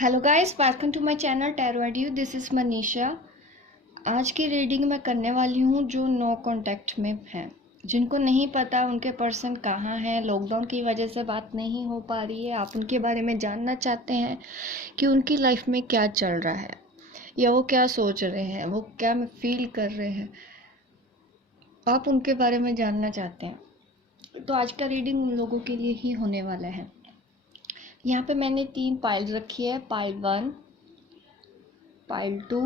Hello guys, welcome to my channel tarot and you. This is Manisha. आज की reading मैं करने वाली हूँ जो नो कांटेक्ट में हैं, जिनको नहीं पता उनके पर्सन कहाँ हैं, लॉकडाउन की वजह से बात नहीं हो पा रही है, आप उनके बारे में जानना चाहते हैं कि उनकी लाइफ में क्या चल रहा है या वो क्या सोच रहे हैं, वो क्या फील कर रहे हैं, आप उनके बारे में जानना चाहते हैं तो आज का रीडिंग उन लोगों के लिए ही होने वाला है। यहाँ पे मैंने 3 पाइल रखी है, पाइल 1, पाइल 2,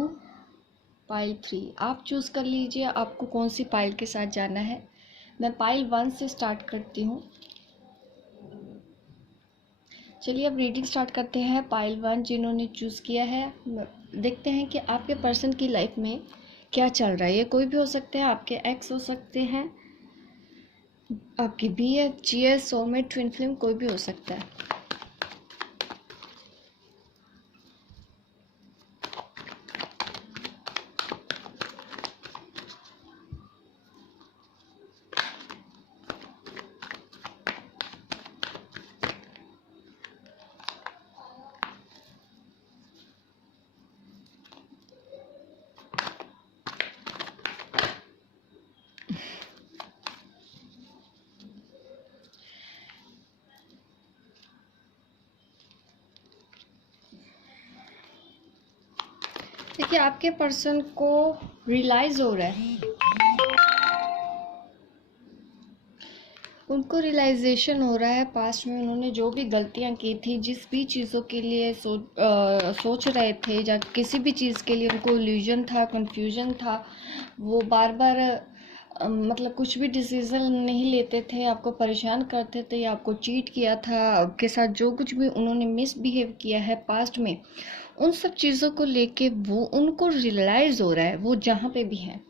पाइल 3। आप चूज़ कर लीजिए आपको कौन सी पाइल के साथ जाना है। मैं पाइल 1 से स्टार्ट करती हूँ। चलिए अब रीडिंग स्टार्ट करते हैं। पाइल 1 जिन्होंने चूज़ किया है, देखते हैं कि आपके पर्सन की लाइफ में क्या चल रहा है। ये कोई भी हो सकते हैं, आपके एक्स हो सकते हैं, आपकी BF, GS, soulmate, twin flame, कोई भी हो सकता है। देखिए आपके पर्सन को रियलाइज हो रहा है, उनको रियलाइजेशन हो रहा है पास्ट में उन्होंने जो भी गलतियां की थी, जिस भी चीज़ों के लिए सोच रहे थे या किसी भी चीज़ के लिए उनको इल्यूजन था, कंफ्यूजन था, वो बार बार मतलब कुछ भी डिसीज़न नहीं लेते थे, आपको परेशान करते थे या आपको चीट किया था, आपके साथ जो कुछ भी उन्होंने मिसबिहेव किया है पास्ट में, उन सब चीज़ों को लेके वो उनको रियलाइज़ हो रहा है। वो जहाँ पे भी हैं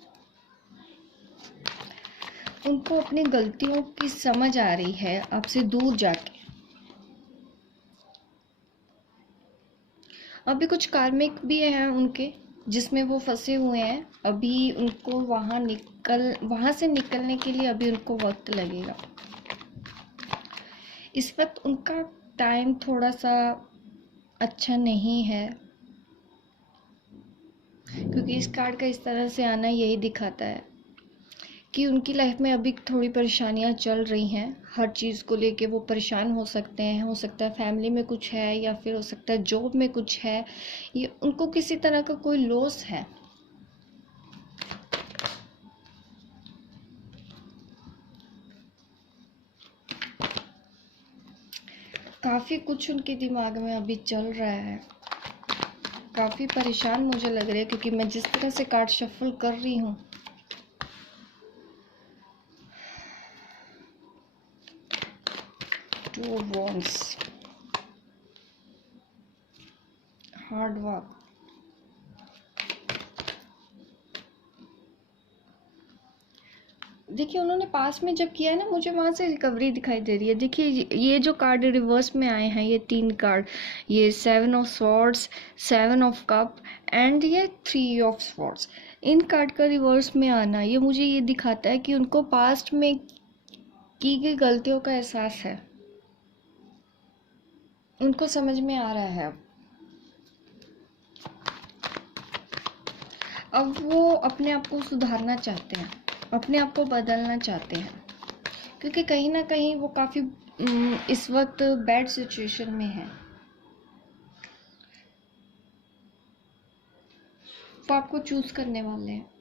उनको अपनी गलतियों की समझ आ रही है आपसे दूर जाके। अभी कुछ कार्मिक भी हैं उनके जिसमें वो फंसे हुए हैं, अभी उनको वहाँ से निकलने के लिए अभी उनको वक्त लगेगा। इस वक्त उनका टाइम थोड़ा सा अच्छा नहीं है, क्योंकि इस कार्ड का इस तरह से आना यही दिखाता है कि उनकी लाइफ में अभी थोड़ी परेशानियां चल रही हैं। हर चीज़ को लेके वो परेशान हो सकते हैं, हो सकता है फैमिली में कुछ है या फिर हो सकता है जॉब में कुछ है, ये उनको किसी तरह का कोई लॉस है। काफ़ी कुछ उनके दिमाग में अभी चल रहा है, काफ़ी परेशान मुझे लग रहा है, क्योंकि मैं जिस तरह से कार्ड शफल कर रही हूँ, two of wands, hard work. देखिए उन्होंने पास में जब किया है ना, मुझे वहाँ से रिकवरी दिखाई दे रही है। देखिए ये जो कार्ड रिवर्स में आए हैं, ये 3 कार्ड, ये 7 of swords, 7 of cup and ये 3 ऑफ स्वॉर्ड्स, इन कार्ड का रिवर्स में आना ये मुझे ये दिखाता है कि उनको पास्ट में की गई गलतियों का एहसास है, उनको समझ में आ रहा है। अब वो अपने आप को सुधारना चाहते हैं, अपने आप को बदलना चाहते हैं, क्योंकि कहीं ना कहीं वो काफ़ी इस वक्त बैड सिचुएशन में है। वो आपको चूज करने वाले हैं।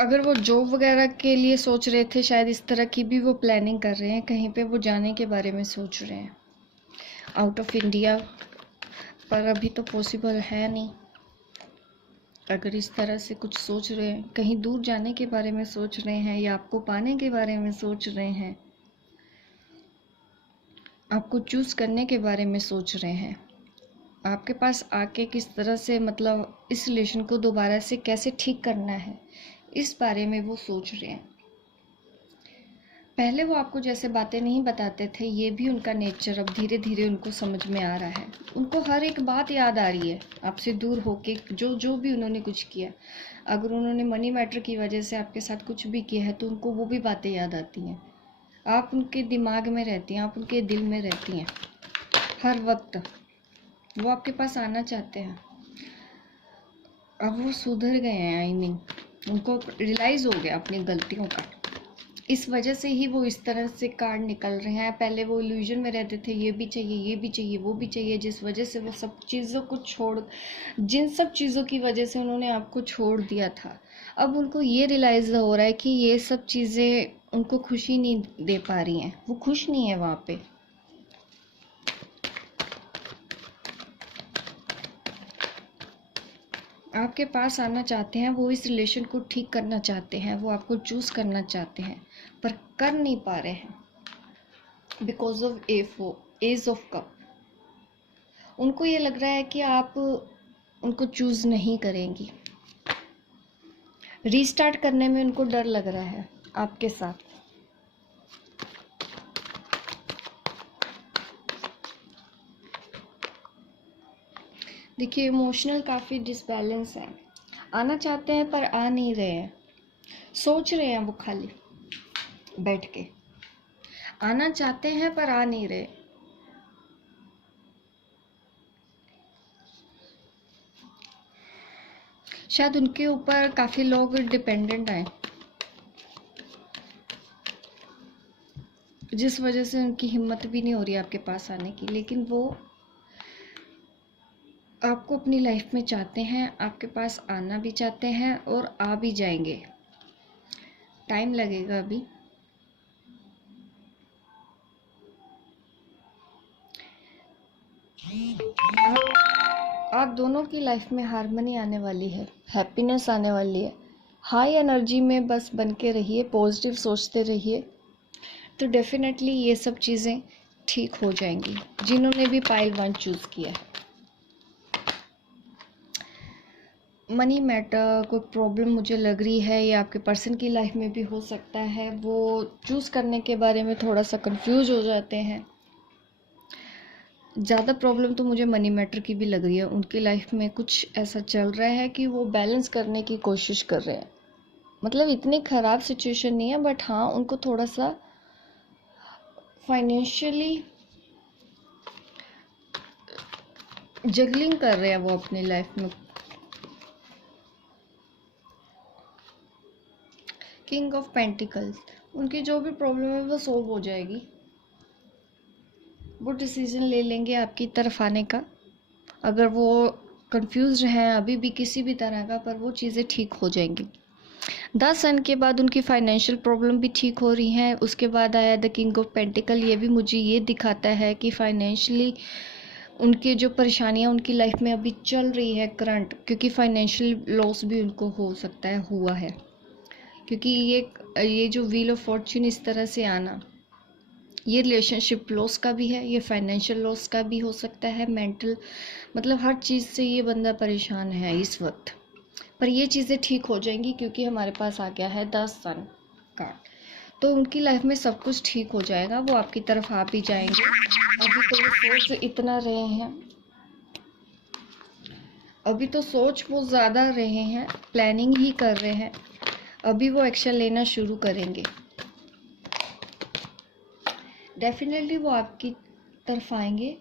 अगर वो जॉब वगैरह के लिए सोच रहे थे, शायद इस तरह की भी वो प्लानिंग कर रहे हैं, कहीं पे वो जाने के बारे में सोच रहे हैं आउट ऑफ इंडिया, पर अभी तो पॉसिबल है नहीं। अगर इस तरह से कुछ सोच रहे हैं, कहीं दूर जाने के बारे में सोच रहे हैं या आपको पाने के बारे में सोच रहे हैं, आपको चूज करने के बारे में सोच रहे हैं, आपके पास आके किस तरह से मतलब इस रिलेशन को दोबारा से कैसे ठीक करना है, इस बारे में वो सोच रहे हैं। पहले वो आपको जैसे बातें नहीं बताते थे, ये भी उनका नेचर अब धीरे धीरे उनको समझ में आ रहा है। उनको हर एक बात याद आ रही है आपसे दूर होके, जो जो भी उन्होंने कुछ किया। अगर उन्होंने मनी मैटर की वजह से आपके साथ कुछ भी किया है तो उनको वो भी बातें याद आती हैं। आप उनके दिमाग में रहती हैं, आप उनके दिल में रहती हैं हर वक्त। वो आपके पास आना चाहते हैं। अब वो सुधर गए हैं, आई मीन उनको रियलाइज़ हो गया अपनी गलतियों का। इस वजह से ही वो इस तरह से कार्ड निकल रहे हैं। पहले वो इल्यूजन में रहते थे, ये भी चाहिए, ये भी चाहिए, वो भी चाहिए, जिस वजह से वो सब चीज़ों को जिन सब चीज़ों की वजह से उन्होंने आपको छोड़ दिया था, अब उनको ये रियलाइज़ हो रहा है कि ये सब चीज़ें उनको खुशी नहीं दे पा रही हैं। वो खुश नहीं है वहाँ पे। आपके पास आना चाहते हैं, वो इस रिलेशन को ठीक करना चाहते हैं, वो आपको चूज़ करना चाहते हैं, पर कर नहीं पा रहे हैं because of ace of cup. उनको ये लग रहा है कि आप उनको चूज़ नहीं करेंगी। रीस्टार्ट करने में उनको डर लग रहा है आपके साथ। देखिए, इमोशनल काफ़ी डिसबैलेंस है। आना चाहते हैं पर आ नहीं रहे हैं। सोच रहे हैं वो खाली बैठ के। आना चाहते हैं पर आ नहीं रहे। शायद उनके ऊपर काफ़ी लोग डिपेंडेंट हैं, जिस वजह से उनकी हिम्मत भी नहीं हो रही आपके पास आने की। लेकिन वो आपको अपनी लाइफ में चाहते हैं, आपके पास आना भी चाहते हैं और आ भी जाएंगे। टाइम लगेगा अभी। आप दोनों की लाइफ में हार्मनी आने वाली है, हैप्पीनेस आने वाली है। हाई एनर्जी में बस बन के रहिए, पॉजिटिव सोचते रहिए, तो डेफिनेटली ये सब चीज़ें ठीक हो जाएंगी। जिन्होंने भी पाइल 1 चूज़ किया है, मनी मैटर कोई प्रॉब्लम मुझे लग रही है, ये आपके पर्सन की लाइफ में भी हो सकता है। वो चूज़ करने के बारे में थोड़ा सा कंफ्यूज हो जाते हैं। ज़्यादा प्रॉब्लम तो मुझे मनी मैटर की भी लग रही है। उनकी लाइफ में कुछ ऐसा चल रहा है कि वो बैलेंस करने की कोशिश कर रहे हैं। मतलब इतनी ख़राब सिचुएशन नहीं है, बट हाँ उनको थोड़ा सा फाइनेंशियली जगलिंग कर रहे हैं वो अपनी लाइफ में। किंग ऑफ पेंटिकल्स, उनकी जो भी प्रॉब्लम है वो सॉल्व हो जाएगी। वो डिसीजन ले लेंगे आपकी तरफ आने का। अगर वो कंफ्यूज हैं अभी भी किसी भी तरह का, पर वो चीज़ें ठीक हो जाएंगी। 10 सन के बाद उनकी फाइनेंशियल प्रॉब्लम भी ठीक हो रही हैं। उसके बाद आया द किंग ऑफ पेंटिकल। ये भी मुझे ये दिखाता है कि फाइनेंशियली उनकी जो परेशानियां उनकी लाइफ में अभी चल रही है करंट, क्योंकि फाइनेंशियल लॉस भी उनको हो सकता है, हुआ है। क्योंकि ये जो व्हील ऑफ फॉर्च्यून इस तरह से आना, ये रिलेशनशिप लॉस का भी है, ये फाइनेंशियल लॉस का भी हो सकता है, मेंटल, मतलब हर चीज़ से ये बंदा परेशान है इस वक्त। पर ये चीज़ें ठीक हो जाएंगी क्योंकि हमारे पास आ गया है 10 सन कार्ड। तो उनकी लाइफ में सब कुछ ठीक हो जाएगा, वो आपकी तरफ आ भी जाएंगे। अभी तो वो सोच इतना रहे हैं, अभी तो सोच वो ज़्यादा रहे हैं, प्लानिंग ही कर रहे हैं। अभी वो एक्शन लेना शुरू करेंगे। डेफिनेटली वो आपकी तरफ आएंगे।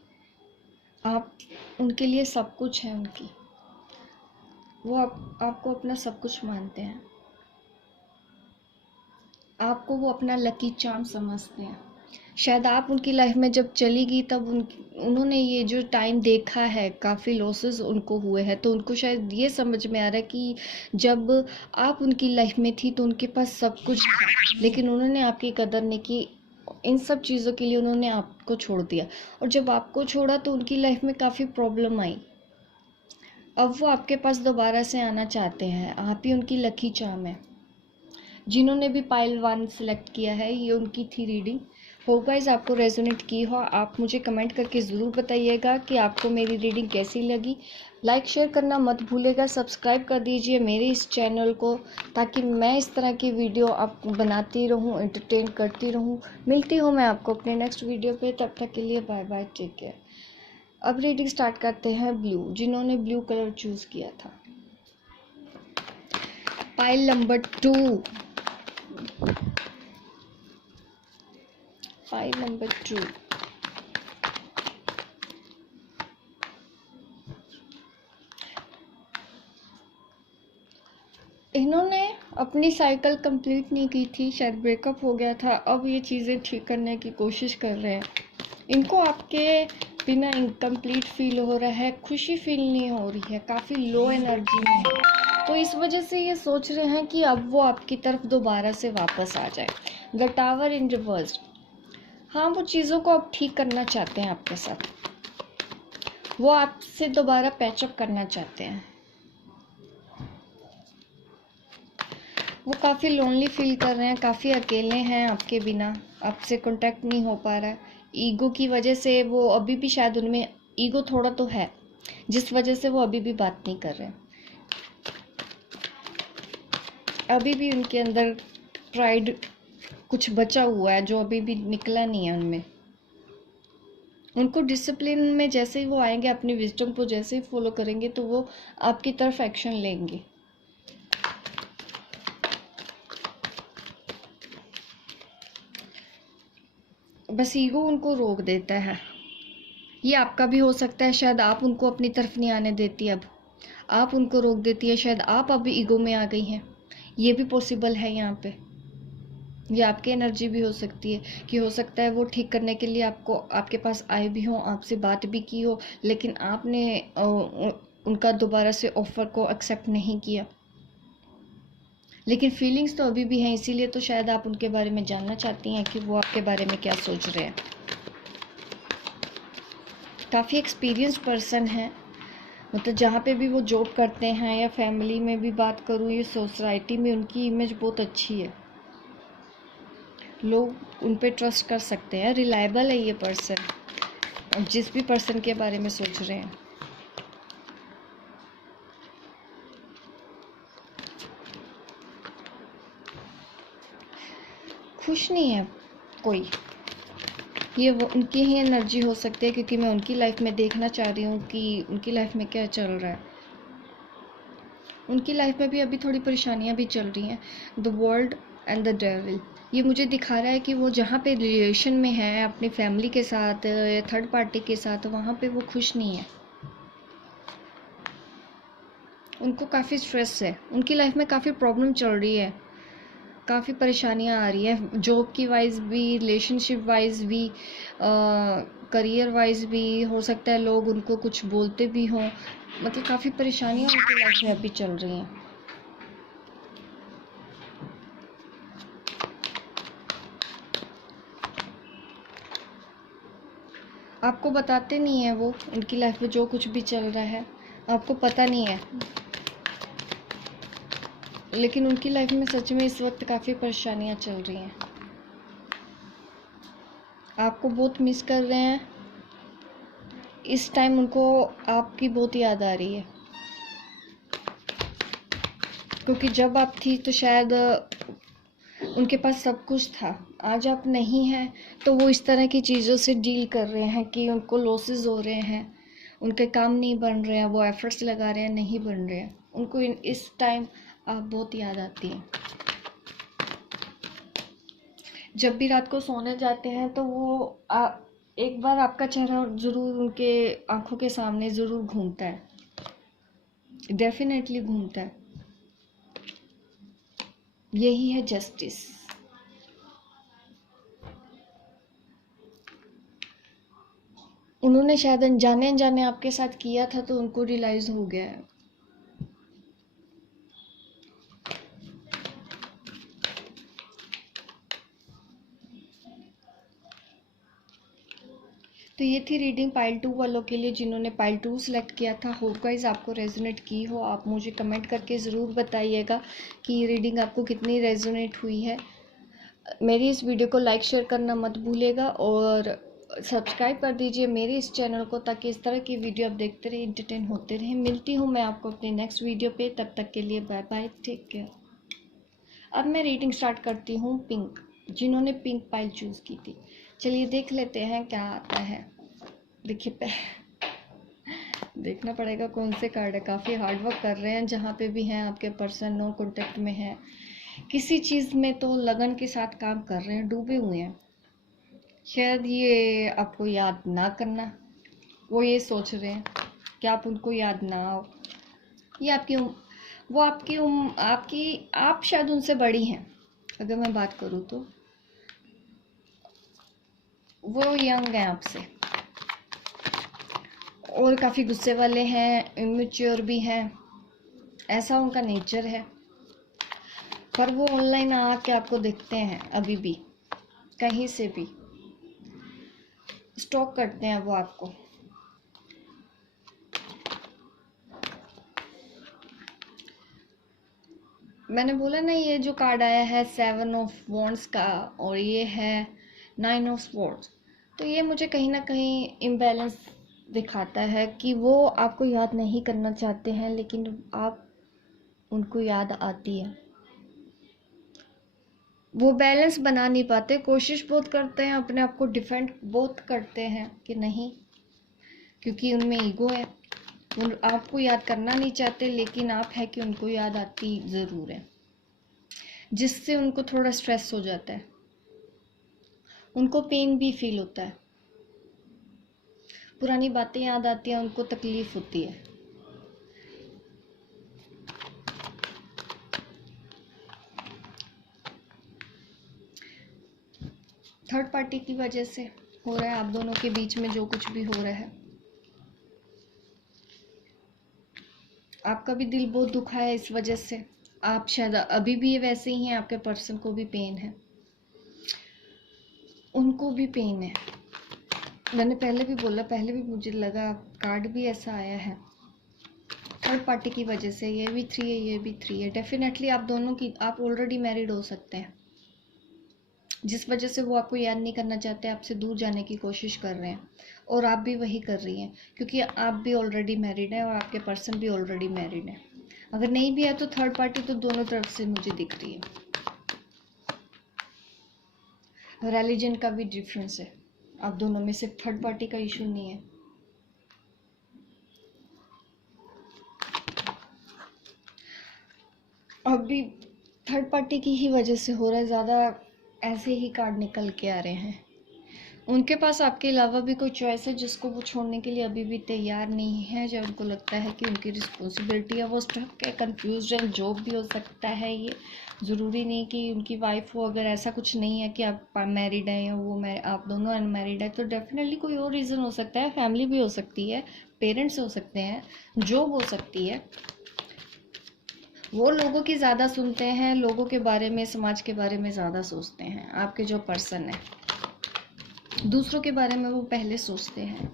आप उनके लिए सब कुछ है उनकी। वो आपको अपना सब कुछ मानते हैं। आपको वो अपना लकी चार्म समझते हैं। शायद आप उनकी लाइफ में जब चली गई तब उन्होंने ये जो टाइम देखा है, काफ़ी लॉसेस उनको हुए हैं, तो उनको शायद ये समझ में आ रहा है कि जब आप उनकी लाइफ में थी तो उनके पास सब कुछ था, लेकिन उन्होंने आपकी कदर नहीं की। इन सब चीज़ों के लिए उन्होंने आपको छोड़ दिया, और जब आपको छोड़ा तो उनकी लाइफ में काफ़ी प्रॉब्लम आई। अब वो आपके पास दोबारा से आना चाहते हैं। आप ही उनकी लकी चार्म है। जिन्होंने भी पाइल 1 सेलेक्ट किया है, ये उनकी थी रीडिंग। होप गाइस आपको रेजोनेट की हो। आप मुझे कमेंट करके ज़रूर बताइएगा कि आपको मेरी रीडिंग कैसी लगी। लाइक शेयर करना मत भूलिएगा। सब्सक्राइब कर दीजिए मेरे इस चैनल को, ताकि मैं इस तरह की वीडियो आप बनाती रहूं, एंटरटेन करती रहूं। मिलती हूं मैं आपको अपने नेक्स्ट वीडियो पे। तब तक के लिए बाय बाय, टेक केयर। अब रीडिंग स्टार्ट करते हैं ब्लू, जिन्होंने ब्लू कलर चूज़ किया था। Pile number 2, pile number 2। इन्होंने अपनी साइकिल कंप्लीट नहीं की थी, शायद ब्रेकअप हो गया था। अब ये चीज़ें ठीक करने की कोशिश कर रहे हैं। इनको आपके बिना इनकम्प्लीट फील हो रहा है, खुशी फील नहीं हो रही है, काफ़ी लो एनर्जी में है। तो इस वजह से ये सोच रहे हैं कि अब वो आपकी तरफ दोबारा से वापस आ जाए। The tower in reverse. हाँ, वो चीज़ों को अब ठीक करना चाहते हैं आपके साथ। वो आपसे दोबारा पैचअप करना चाहते हैं। वो काफ़ी लोनली फील कर रहे हैं, काफ़ी अकेले हैं आपके बिना, आपसे कांटेक्ट नहीं हो पा रहा है। ईगो की वजह से वो अभी भी, शायद उनमें ईगो थोड़ा तो है, जिस वजह से वो अभी भी बात नहीं कर रहे हैं। अभी भी उनके अंदर प्राइड कुछ बचा हुआ है, जो अभी भी निकला नहीं है उनमें। उनको डिसिप्लिन में जैसे ही वो आएंगे, अपनी विजडम को जैसे ही फॉलो करेंगे, तो वो आपकी तरफ एक्शन लेंगे। बस ईगो उनको रोक देता है। ये आपका भी हो सकता है, शायद आप उनको अपनी तरफ नहीं आने देती, अब आप उनको रोक देती है, शायद आप अभी ईगो में आ गई हैं। ये भी पॉसिबल है यहाँ पे। ये आपकी एनर्जी भी हो सकती है कि हो सकता है वो ठीक करने के लिए आपको, आपके पास आए भी हों, आपसे बात भी की हो, लेकिन आपने उनका दोबारा से ऑफ़र को एक्सेप्ट नहीं किया। लेकिन फीलिंग्स तो अभी भी हैं, इसीलिए तो शायद आप उनके बारे में जानना चाहती हैं कि वो आपके बारे में क्या सोच रहे हैं। काफ़ी एक्सपीरियंस पर्सन है, मतलब जहाँ पे भी वो जॉब करते हैं या फैमिली में भी बात करूँ, ये सोसाइटी में उनकी इमेज बहुत अच्छी है। लोग उन पे ट्रस्ट कर सकते हैं, रिलायबल है ये पर्सन, जिस भी पर्सन के बारे में सोच रहे हैं। खुश नहीं है कोई, ये वो उनकी ही एनर्जी हो सकती है, क्योंकि मैं उनकी लाइफ में देखना चाह रही हूँ कि उनकी लाइफ में क्या चल रहा है। उनकी लाइफ में भी अभी थोड़ी परेशानियाँ भी चल रही हैं। The world and the devil, ये मुझे दिखा रहा है कि वो जहाँ पे रिलेशन में है अपनी फैमिली के साथ या थर्ड पार्टी के साथ, वहाँ पे वो खुश नहीं है। उनको काफ़ी स्ट्रेस है, उनकी लाइफ में काफ़ी प्रॉब्लम चल रही है, काफ़ी परेशानियाँ आ रही है, जॉब की वाइज भी, रिलेशनशिप वाइज भी, करियर वाइज भी। हो सकता है लोग उनको कुछ बोलते भी हों, मतलब काफ़ी परेशानियाँ उनकी लाइफ में अभी चल रही हैं। आपको बताते नहीं है वो, उनकी लाइफ में जो कुछ भी चल रहा है आपको पता नहीं है, लेकिन उनकी लाइफ में सच में इस वक्त काफ़ी परेशानियाँ चल रही हैं। आपको बहुत मिस कर रहे हैं इस टाइम, उनको आपकी बहुत याद आ रही है, क्योंकि जब आप थी तो शायद उनके पास सब कुछ था। आज आप नहीं हैं तो वो इस तरह की चीज़ों से डील कर रहे हैं कि उनको लॉसेस हो रहे हैं, उनके काम नहीं बन रहे हैं, वो एफर्ट्स लगा रहे हैं, नहीं बन रहे हैं। उनको इस टाइम आप बहुत याद आती हैं। जब भी रात को सोने जाते हैं तो वो एक बार आपका चेहरा ज़रूर उनके आंखों के सामने ज़रूर घूमता है, डेफिनेटली घूमता है। यही है जस्टिस। उन्होंने शायद अनजाने अनजाने आपके साथ किया था, तो उनको रियलाइज़ हो गया है। तो ये थी रीडिंग पाइल 2 वालों के लिए, जिन्होंने पाइल 2 सेलेक्ट किया था। होप गाइस आपको रेजोनेट की हो। आप मुझे कमेंट करके ज़रूर बताइएगा कि ये रीडिंग आपको कितनी रेजोनेट हुई है। मेरी इस वीडियो को लाइक शेयर करना मत भूलिएगा और सब्सक्राइब कर दीजिए मेरे इस चैनल को, ताकि इस तरह की वीडियो आप देखते रहिए, इंटरटेन होते रहें। मिलती हूँ मैं आपको अपनी नेक्स्ट वीडियो पे, तब तक के लिए बाय बाय, टेक केयर। अब मैं रीडिंग स्टार्ट करती हूँ पिंक, जिन्होंने पिंक पाइल चूज़ की थी। चलिए देख लेते हैं क्या आता है। देखिए देखना पड़ेगा कौन से कार्ड है। काफ़ी हार्ड वर्क कर रहे हैं, जहाँ पे भी हैं आपके पर्सन नो कॉन्टेक्ट में हैं, किसी चीज़ में तो लगन के साथ काम कर रहे हैं, डूबे हुए हैं। शायद ये आपको याद ना करना, वो ये सोच रहे हैं कि आप उनको याद ना आओ। ये आपकी वो आपकी आप शायद उनसे बड़ी हैं, अगर मैं बात करूँ तो। वो यंग हैं आपसे और काफ़ी गुस्से वाले हैं, इमेच्योर भी हैं, ऐसा उनका नेचर है। पर वो ऑनलाइन आके आपको देखते हैं, अभी भी कहीं से भी स्टॉक करते हैं वो आपको। मैंने बोला ना, ये जो कार्ड आया है 7 ऑफ वॉन्ड्स का और ये है 9 ऑफ स्वॉर्ड्स, तो ये मुझे कहीं ना कहीं इम्बैलेंस दिखाता है कि वो आपको याद नहीं करना चाहते हैं, लेकिन आप उनको याद आती है। वो बैलेंस बना नहीं पाते, कोशिश बहुत करते हैं, अपने आप को डिफेंड बहुत करते हैं कि नहीं, क्योंकि उनमें ईगो है। वो आपको याद करना नहीं चाहते, लेकिन आप है कि उनको याद आती ज़रूर है, जिससे उनको थोड़ा स्ट्रेस हो जाता है, उनको पेन भी फील होता है, पुरानी बातें याद आती हैं, उनको तकलीफ होती है। थर्ड पार्टी की वजह से हो रहा है आप दोनों के बीच में जो कुछ भी हो रहा है। आपका भी दिल बहुत दुखा है इस वजह से। आप शायद अभी भी वैसे ही हैं, आपके पर्सन को भी पेन है, उनको भी पेन है। मैंने पहले भी बोला, पहले भी मुझे लगा कार्ड भी ऐसा आया है। थर्ड पार्टी की वजह से ये भी 3 है, ये भी 3 है। डेफिनेटली आप दोनों की, आप ऑलरेडी मैरिड हो सकते हैं, जिस वजह से वो आपको याद नहीं करना चाहते, आपसे दूर जाने की कोशिश कर रहे हैं, और आप भी वही कर रही हैं, क्योंकि आप भी ऑलरेडी मैरिड हैं और आपके पर्सन भी ऑलरेडी मैरिड है। अगर नहीं भी है तो थर्ड पार्टी तो दोनों तरफ से मुझे दिख रही है। रिलीजन का भी डिफरेंस है, आप दोनों में सिर्फ थर्ड पार्टी का इशू नहीं है। अभी थर्ड पार्टी की ही वजह से हो रहा है, ज़्यादा ऐसे ही कार्ड निकल के आ रहे हैं। उनके पास आपके अलावा भी कोई चॉइस है, जिसको वो छोड़ने के लिए अभी भी तैयार नहीं है, जब उनको लगता है कि उनकी रिस्पॉन्सिबिलिटी है। वो स्टक है, कंफ्यूज है, जॉब भी हो सकता है, ये ज़रूरी नहीं कि उनकी वाइफ हो। अगर ऐसा कुछ नहीं है कि आप मैरिड हैं या वो आप दोनों अनमैरिड है, तो डेफिनेटली कोई और रीज़न हो सकता है। फैमिली भी हो सकती है, पेरेंट्स हो सकते हैं, जॉब हो सकती है। वो लोगों की ज़्यादा सुनते हैं, लोगों के बारे में, समाज के बारे में ज़्यादा सोचते हैं। आपके जो पर्सन है, दूसरों के बारे में वो पहले सोचते हैं।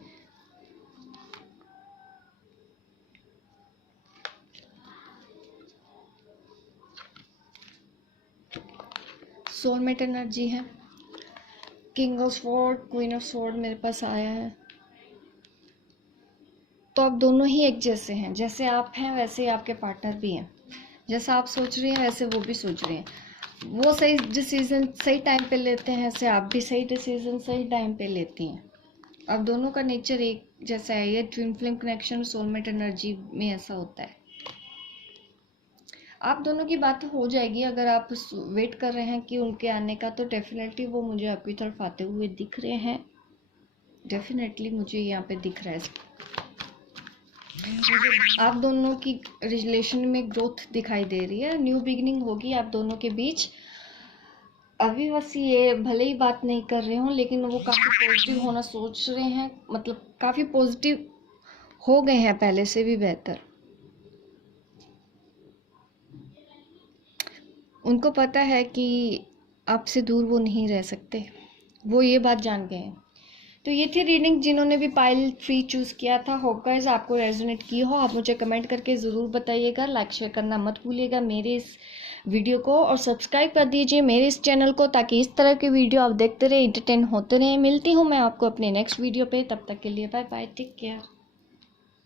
सोलमेट एनर्जी है, king of sword, queen of sword मेरे पास आया है। तो आप दोनों ही एक जैसे हैं, जैसे आप हैं वैसे ही आपके पार्टनर भी हैं। जैसा आप सोच रही हैं वैसे वो भी सोच रहे हैं। वो सही डिसीजन सही टाइम पे लेते हैं, ऐसे आप भी सही डिसीजन सही टाइम पे लेती हैं। अब दोनों का नेचर एक जैसा है। ये twin flame connection soulmate energy में ऐसा होता है। आप दोनों की बात हो जाएगी। अगर आप वेट कर रहे हैं कि उनके आने का, तो डेफिनेटली वो मुझे आपकी तरफ आते हुए दिख रहे हैं। डेफिनेटली मुझे यहाँ पे दिख रहा है, आप दोनों की रिलेशन में ग्रोथ दिखाई दे रही है, न्यू बिगिनिंग होगी आप दोनों के बीच। अभी बस ये भले ही बात नहीं कर रहे हों, लेकिन वो काफ़ी पॉजिटिव होना सोच रहे हैं, मतलब काफ़ी पॉजिटिव हो गए हैं, पहले से भी बेहतर। उनको पता है कि आपसे दूर वो नहीं रह सकते, वो ये बात जान गए हैं। तो ये थी रीडिंग, जिन्होंने भी पाइल 3 चूज़ किया था। होप गाइस आपको रेजोनेट की हो। आप मुझे कमेंट करके ज़रूर बताइएगा, लाइक शेयर करना मत भूलिएगा मेरे इस वीडियो को और सब्सक्राइब कर दीजिए मेरे इस चैनल को, ताकि इस तरह की वीडियो आप देखते रहे, एंटरटेन होते रहें। मिलती हूँ मैं आपको अपने नेक्स्ट वीडियो पे, तब तक के लिए बाय बाय, टेक केयर।